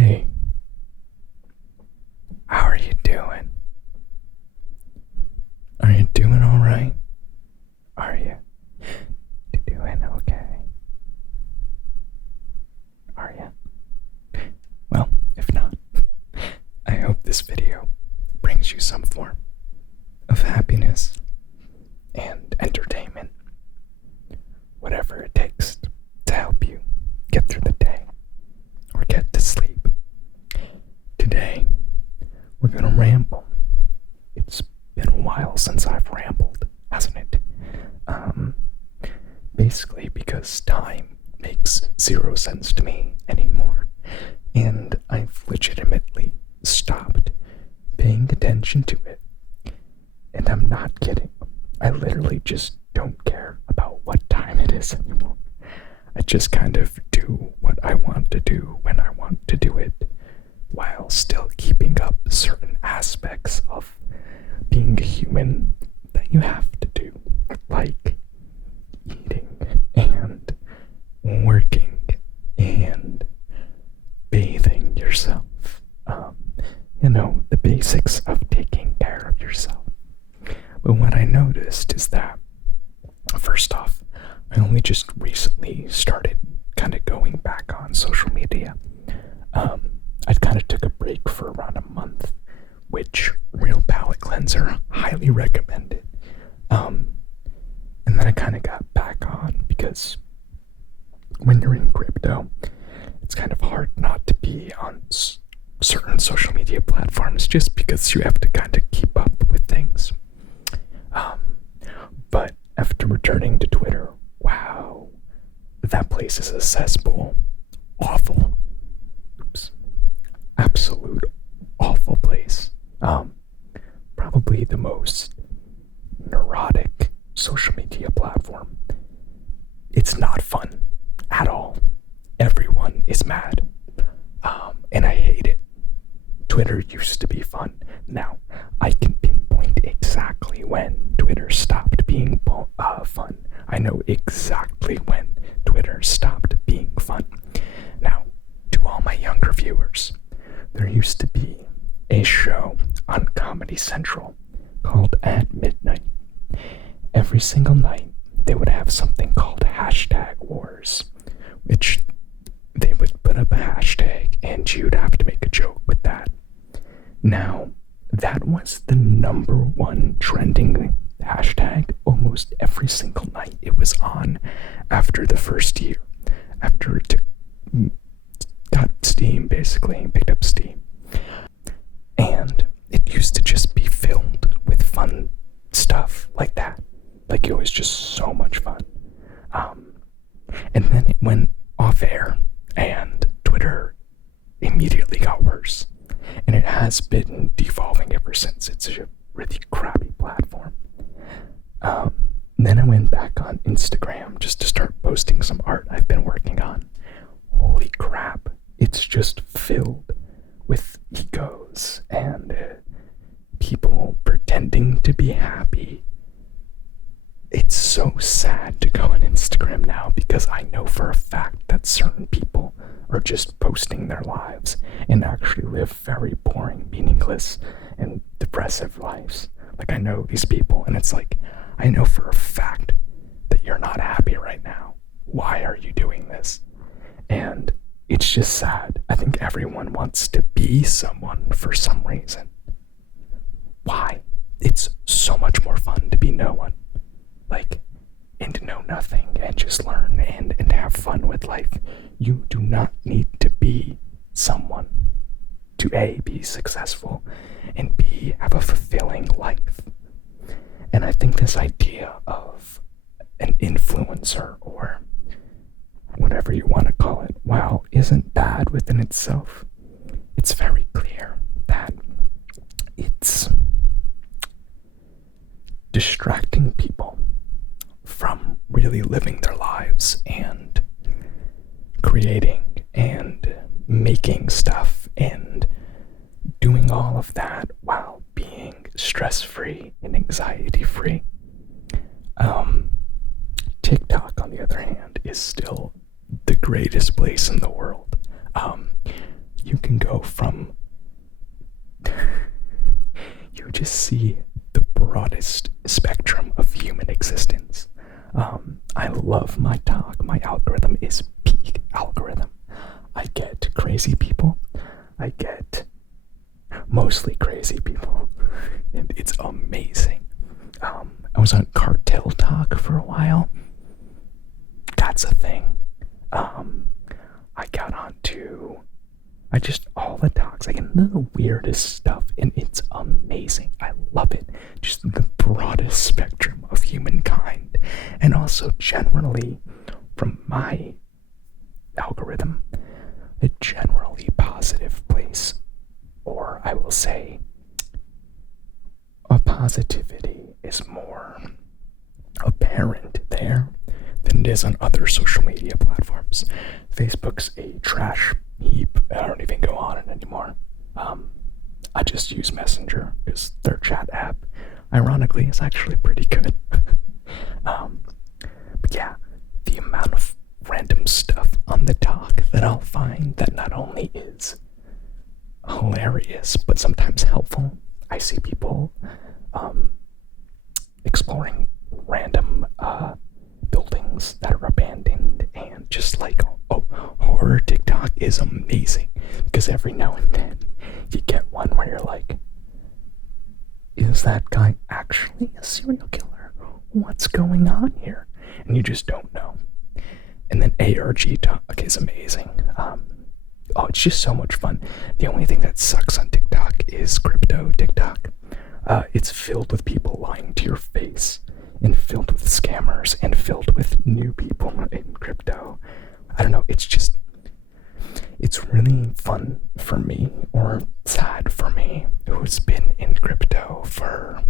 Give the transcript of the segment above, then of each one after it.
Hey, how are you doing? Are you doing alright? Are you doing okay? Are you? Well, if not, I hope this video brings you some form of happiness and entertainment. Whatever it takes to help you get through the day or get to sleep. Today, we're gonna ramble. It's been a while since I've rambled, hasn't it? Basically because time makes zero sense to me anymore, and I've legitimately stopped paying attention to it. And I'm not kidding. I literally just don't care about what time it is anymore. I just kind of do what I want to do when I want to do it, while still keeping up certain aspects of being a human that you have to do, like eating and working and bathing yourself. The basics of taking care of yourself. But what I noticed is that, first off, I only just recently started kind of going back on social media. I kind of took a break for around a month, which real palette cleanser, highly recommended. And then I kind of got back on because when you're in crypto, it's kind of hard not to be on certain social media platforms just because you have to kind of keep up with things. But after returning to Twitter, wow, that place is a cesspool. Awful. Oops. Absolute awful place. Probably the most neurotic social media platform. It's not fun at all. Everyone is mad. And I hate it. Twitter used to be fun. Now, I can pinpoint exactly when Twitter stopped being fun. I know exactly when Twitter stopped being fun. Now, to all my younger viewers, there used to be a show on Comedy Central called At Midnight. Every single night, they would have something called Hashtag Wars, which they would put up a hashtag and you'd have to make a joke with that. Now, that was the number one trending hashtag almost every single night it was on after the first year. After it got steam, basically, picked up steam. And it used to just be filled with fun stuff like that. Like, it was just so much fun. And then it went off air, and Twitter immediately got worse. And it has been devolving ever since. It's a really crappy platform. Then I went back on Instagram just to start posting some art I've been working on. Holy crap. It's just filled with egos and people pretending to be happy. It's so sad to go on Instagram now because I know for a fact that certain people are just posting their lives and actually live very boring, meaningless, and depressive lives. Like, I know these people, and it's like, I know for a fact that you're not happy right now. Why are you doing this? And it's just sad. I think everyone wants to be someone for some reason. Why? It's so much more fun to be no one. And to know nothing and just learn and have fun with life. You do not need to be someone to A, be successful, and B, have a fulfilling life. And I think this idea of an influencer, or whatever you want to call it, while isn't bad within itself, it's very clear that it's distracting people from really living their lives and creating and making stuff and doing all of that while being stress-free and anxiety-free. TikTok, on the other hand, is still the greatest place in the world. You can go from you just see the broadest spectrum of human existence. I love my talk. My algorithm is peak algorithm. I get crazy people. I get mostly crazy people. And it's amazing. I was on cartel talk for a while. That's a thing. I got onto all the talks. I get into the weirdest stuff, and it's amazing. I love it. Just the broadest spectrum of humankind, and also generally from my algorithm, a generally positive place, or I will say a positivity is more apparent there than it is on other social media platforms. Facebook's a trash heap. I don't even go on it anymore. I just use Messenger because their chat app, ironically, is actually pretty good. But yeah, the amount of random stuff on the talk that I'll find that not only is hilarious but sometimes helpful. I see people exploring random buildings that are abandoned, and just like, oh, horror TikTok is amazing because every now and then you get one where you're like, is that guy actually a serial killer? What's going on here? And you just don't know. And then ARG talk is amazing. It's just so much fun. The only thing that sucks on TikTok is crypto TikTok. It's filled with people lying to your face, and filled with scammers, and filled with new people in crypto. I don't know, it's really fun for me, or sad for me, who's been in crypto for,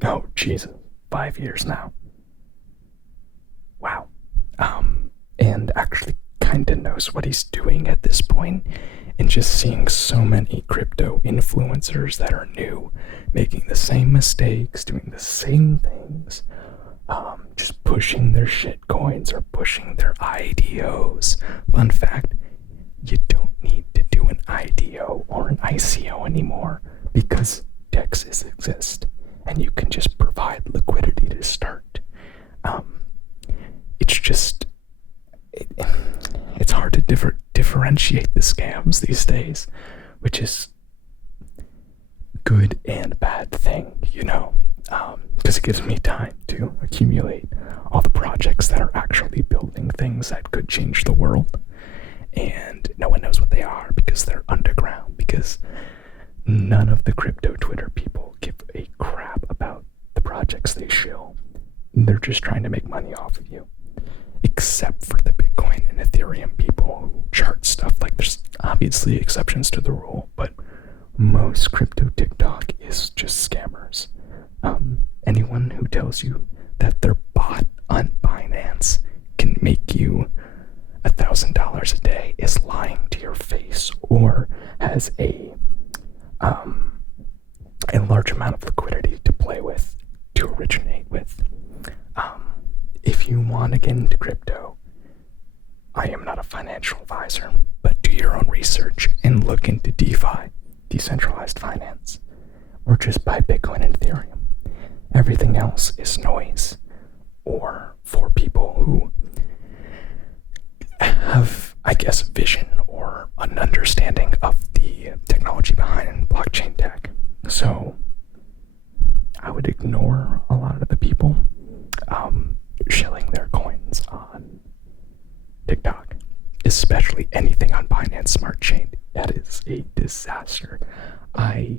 5 years now. Wow. And actually kinda knows what he's doing at this point, and just seeing so many crypto influencers that are new, making the same mistakes, doing the same things, just pushing their shit coins or pushing their IDOs. Fun fact, you don't need to do an IDO or an ICO anymore because DEXs exist, and you can just provide liquidity to start. It's just, it's hard to differentiate the scams these days, which is good and bad thing, because it gives me time to accumulate all the projects that are actually building things that could change the world, and no one knows what they are because they're underground, because none of the crypto Twitter people give a crap about the projects they shill. They're just trying to make money off of you. Except for the Bitcoin and Ethereum people who chart stuff. Like, there's obviously exceptions to the rule, but most crypto TikTok is just scammers. Anyone who tells you that their bot on Binance can make you $1,000 a day is lying to your face, or has a large amount of liquidity to play with, to originate with. If you want to get into crypto, I am not a financial advisor, but do your own research and look into DeFi, decentralized finance, or just buy Bitcoin and Ethereum. Everything else is noise, or for people who have, I guess, vision or an understanding of the technology behind blockchain tech. So I would ignore a lot of the people shilling their coins on TikTok, especially anything on Binance Smart Chain. That is a disaster. I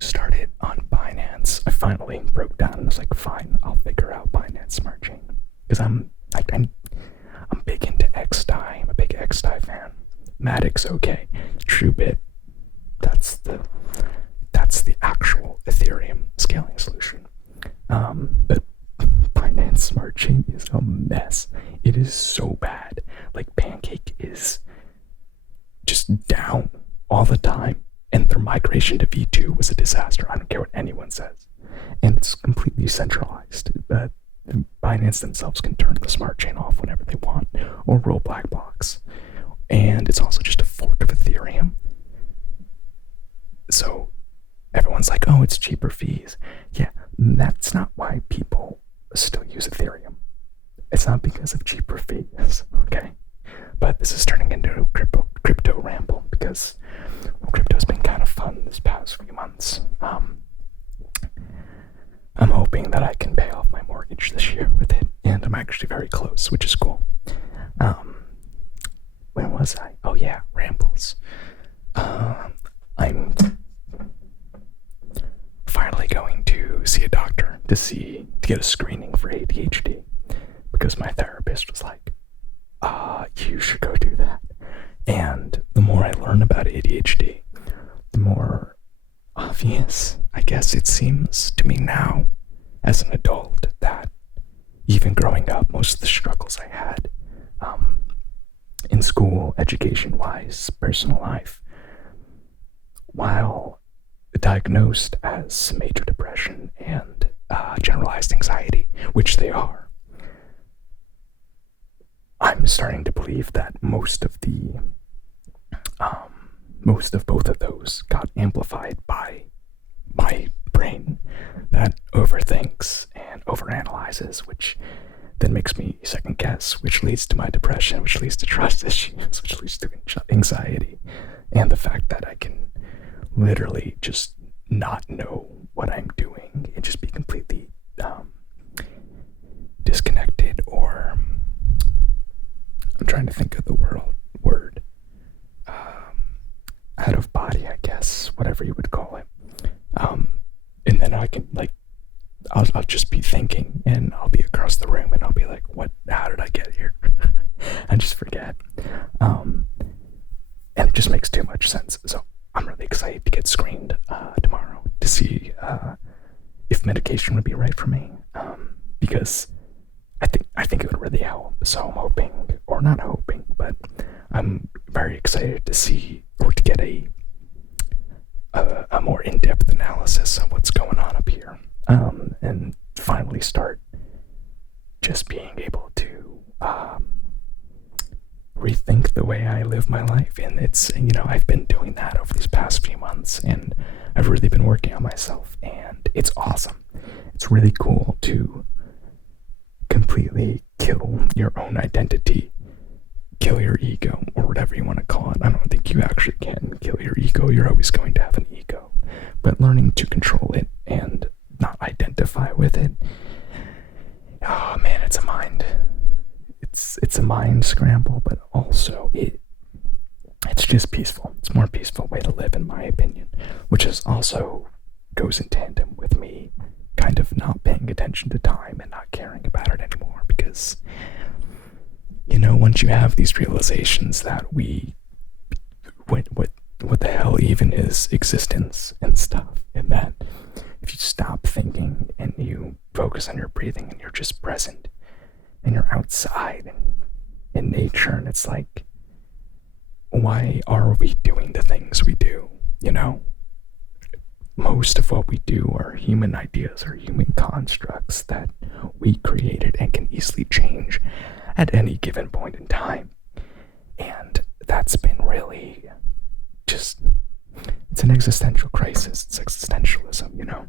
started on Binance. I finally broke down and was like, fine, I'll figure out Binance Smart Chain, because I'm big into XDAI. I'm a big XDAI fan. Matic's okay. TrueBit, that's the actual Ethereum scaling solution. But Binance Smart Chain is a mess. It is so bad. Like, Pancake is just down all the time, and their migration to V2 was a disaster. I don't care what anyone says. And it's completely centralized. But Binance themselves can turn the smart chain off whenever they want, or roll black box. And it's also just a fork of like, oh, it's cheaper fees. Yeah, that's not why people still use Ethereum. It's not because of cheaper fees, okay? But this is turning into a crypto ramble because crypto's been kind of fun this past few months. I'm hoping that I can pay off my mortgage this year with it, and I'm actually very close, which is cool. Where was I? Oh yeah, rambles. I'm finally going to see a doctor to get a screening for ADHD because my therapist was like, you should go do that. And the more I learn about ADHD, the more obvious, I guess it seems to me now as an adult that even growing up, most of the struggles I had in school, education-wise, personal life, while diagnosed as major depression and generalized anxiety, which they are, I'm starting to believe that most of both of those got amplified by my brain that overthinks and overanalyzes, which then makes me second guess, which leads to my depression, which leads to trust issues, which leads to anxiety, and the fact that I can literally just not know what I'm doing and just be completely disconnected, or I'm trying to think of the word out of body, I guess, whatever you would call it. And then I can I'll just be thinking, and I'll be across the room, and I'll be like, "What? How did I get here?" I just forget, and it just makes too much sense. So I'm really excited to get screened tomorrow to see if medication would be right for me, because I think it would really help. So I'm hoping, or not hoping, but I'm very excited to see or to get a more in-depth analysis of what's going on up here, and finally start just being able to rethink the way I live my life. And it's, I've been doing that over these past few months, and I've really been working on myself, and it's awesome. It's really cool to completely kill your own identity, kill your ego, or whatever you want to call it. I don't think you actually can kill your ego. You're always going to have an ego, but learning to control it and not identify with it, oh man, it's a mind scramble, but also it's just peaceful. It's a more peaceful way to live, in my opinion, which is also goes in tandem with me kind of not paying attention to time and not caring about it anymore, because once you have these realizations that what the hell even is existence and stuff, and that if you stop thinking and you focus on your breathing and you're just present and you're outside and in nature, and it's like, why are we doing the things we do? Most of what we do are human ideas or human constructs that we created and can easily change at any given point in time. And that's been really just, it's an existential crisis. It's existentialism,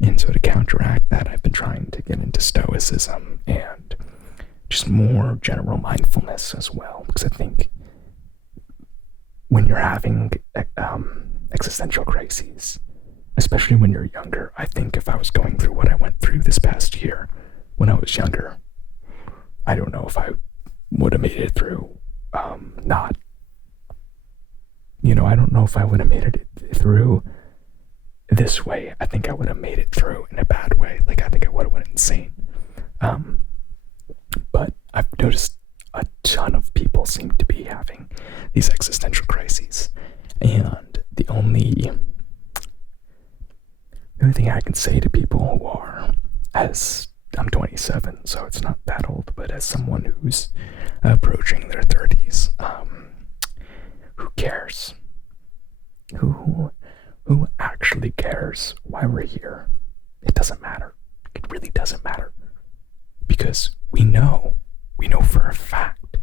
And so to counteract that, I've been trying to get into stoicism and just more general mindfulness as well, because I think when you're having existential crises, especially when you're younger, I think if I was going through what I went through this past year when I was younger, I don't know if I would have made it through I don't know if I would have made it through this way. I think I would have made it through in a bad way. I think I would have went insane. But I've noticed a ton of people seem to be having these existential crises, and the only thing I can say to people who are, as I'm 27, so it's not that old, but as someone who's approaching their 30s, who cares? Who actually cares why we're here? It doesn't matter. It really doesn't matter. Because we know for a fact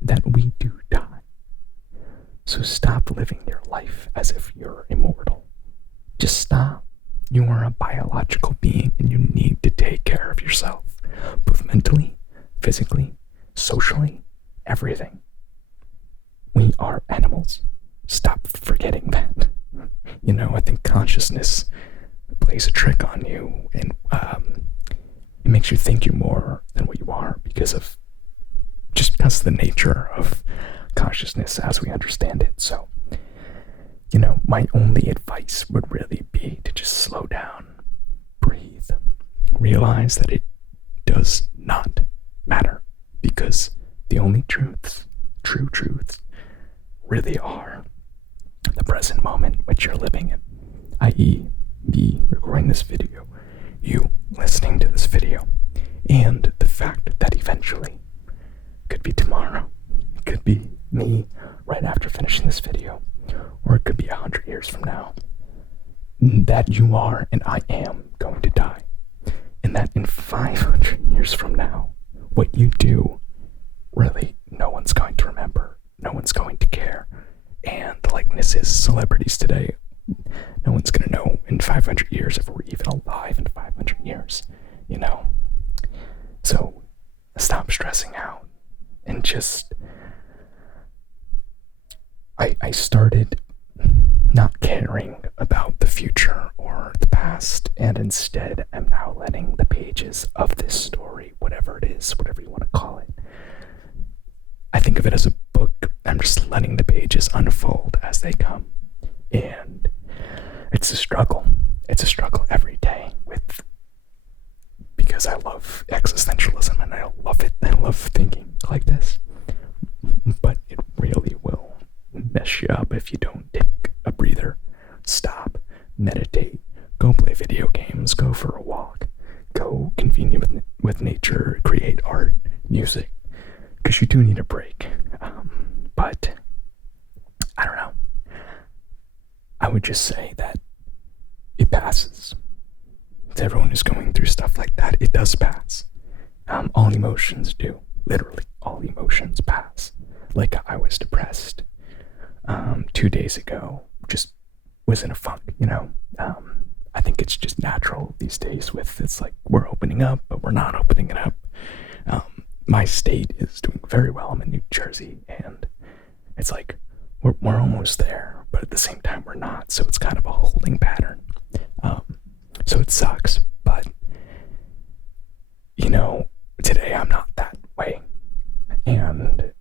that we do die. So stop living your life as if you're immortal. Just stop. You are a biological being and you need to take care of yourself, both mentally, physically, socially, everything. We are animals. Stop forgetting that. I think consciousness plays a trick on you, and it makes you think you're more than what you are because of the nature of consciousness as we understand it. So, my only advice would really be to just slow down, breathe, realize that it does not matter, because the only true truths really are the present moment which you're living in, i.e. me recording this video, you listening to this video, and the fact that eventually, could be tomorrow, it could be me right after finishing this video, or it could be 100 years from now, that you are and I am going to die, and that in 500 years from now, what you do, really, no one's going to remember, no one's going to care, and like this is celebrities today, no one's going to know in 500 years if we're even alive in 500 years, So, stop stressing out, and just, I started not caring about the future or the past, and instead am now letting the pages of this story, whatever it is, whatever you want to call it, I think of it as a book. I'm just letting the pages unfold as they come, and it's a struggle. It's a struggle every day because I love existentialism and I love it. I love thinking like this, but it really will mess you up if you don't take a breather, stop, meditate, go play video games, go for a walk, go convene with nature, create art, music, because you do need a break. But I don't know. I would just say that it passes. To everyone who's going through stuff like that, it does pass. All emotions do. Literally, all emotions pass. Like, I was depressed 2 days ago, just was in a funk, I think it's just natural these days it's like we're opening up, but we're not opening it up. My state is doing very well. I'm in New Jersey, and it's like we're almost there, but at the same time we're not, so it's kind of a holding pattern. So it sucks, but today I'm not that way. And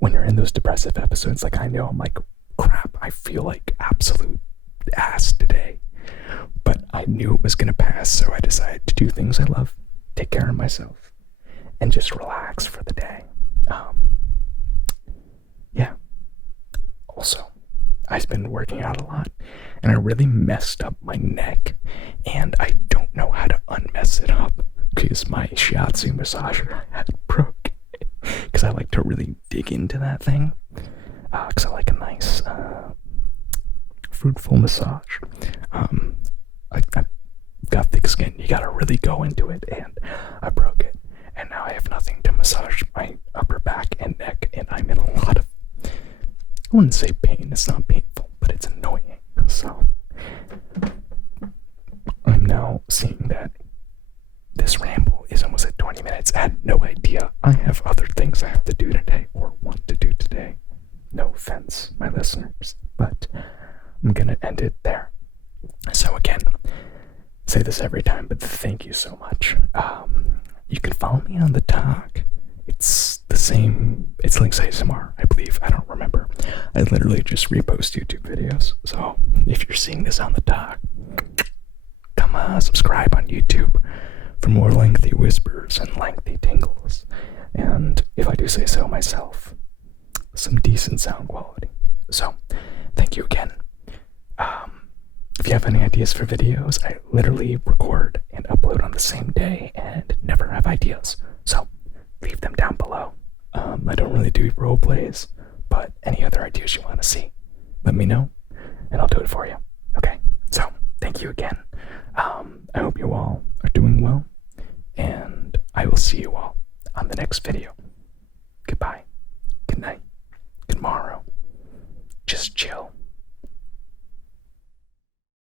when you're in those depressive episodes, like I know I'm like, crap, I feel like absolute ass today, but I knew it was gonna pass, so I decided to do things I love, take care of myself, and just relax for the day. Yeah. Also, I've been working out a lot, and I really messed up my neck, and I don't know how to unmess it up because my shiatsu massager had broke. Because I like to really dig into that thing, because I like a nice, fruitful massage. I've got thick skin, you gotta really go into it, and I broke it, and now I have nothing to massage my upper back and neck, and I'm in a lot of, I wouldn't say pain, it's not painful, but it's annoying. So I'm now seeing that this ramble is almost at 20 minutes. I had no idea I have other things I have to do today or want to do today. No offense, my listeners, but I'm gonna end it there. So again, say this every time, but thank you so much. You can follow me on the talk. It's the same, it's Links ASMR, I believe. I don't remember. I literally just repost YouTube videos. So if you're seeing this on the talk, come subscribe on YouTube for more lengthy whispers and lengthy tingles. And if I do say so myself, some decent sound quality. So thank you again. If you have any ideas for videos, I literally record and upload on the same day and never have ideas. So leave them down below. I don't really do role plays, but any other ideas you want to see, let me know and I'll do it for you. Okay, so thank you again. I hope you all are doing well, and I will see you all on the next video. Goodbye, good night, good morrow. Just chill.